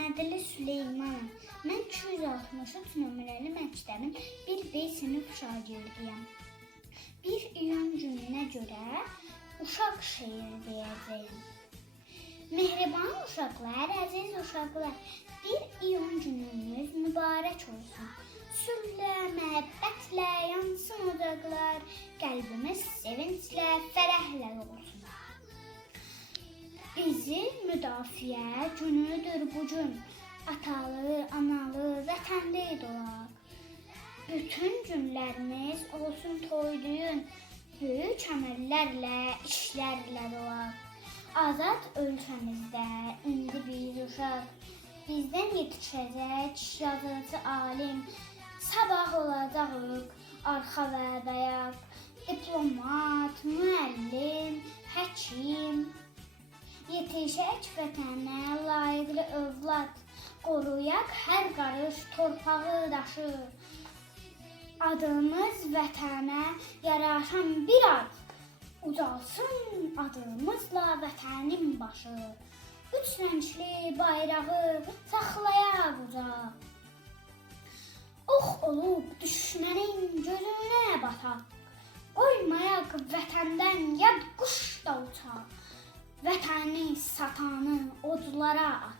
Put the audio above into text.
Məmmədəli Süleymanov. Mən 263 nömrəli məktəbin 1B sinif şagirdiyəm. 1 iyun gününə görə uşaq şeiri deyəcəyəm. Mehriban uşaqlar, əziz uşaqlar, 1 iyun gününüz mübarək olsun. Sülhlə, məhəbbətlə yansın ocaqlar, qəlbimiz sevinclə Bizi müdafiə günüdür bu gün. Atalı, analı, vətənli dolaq. Bütün günlərimiz olsun toyduyun. Böyük əməllərlə, işlərlə dolaq. Azad ölkəmizdə indi bir uşaq bizdən yetişəcək yazıcı alim. Sabah olacağıq arxa və dayaq. Diplomat, müəllim, Yetişək vətənə layiqli övlad, qoruyaq hər qarış torpağı daşı. Adımız vətənə yaraşan bir ad, ucalsın adımızla vətənin başı. Üç rəngli bayrağı saxlayaq ucaq. Ox olub düşmənin gözünə bataq. Qoymayaq vətəndən satanı odlara at.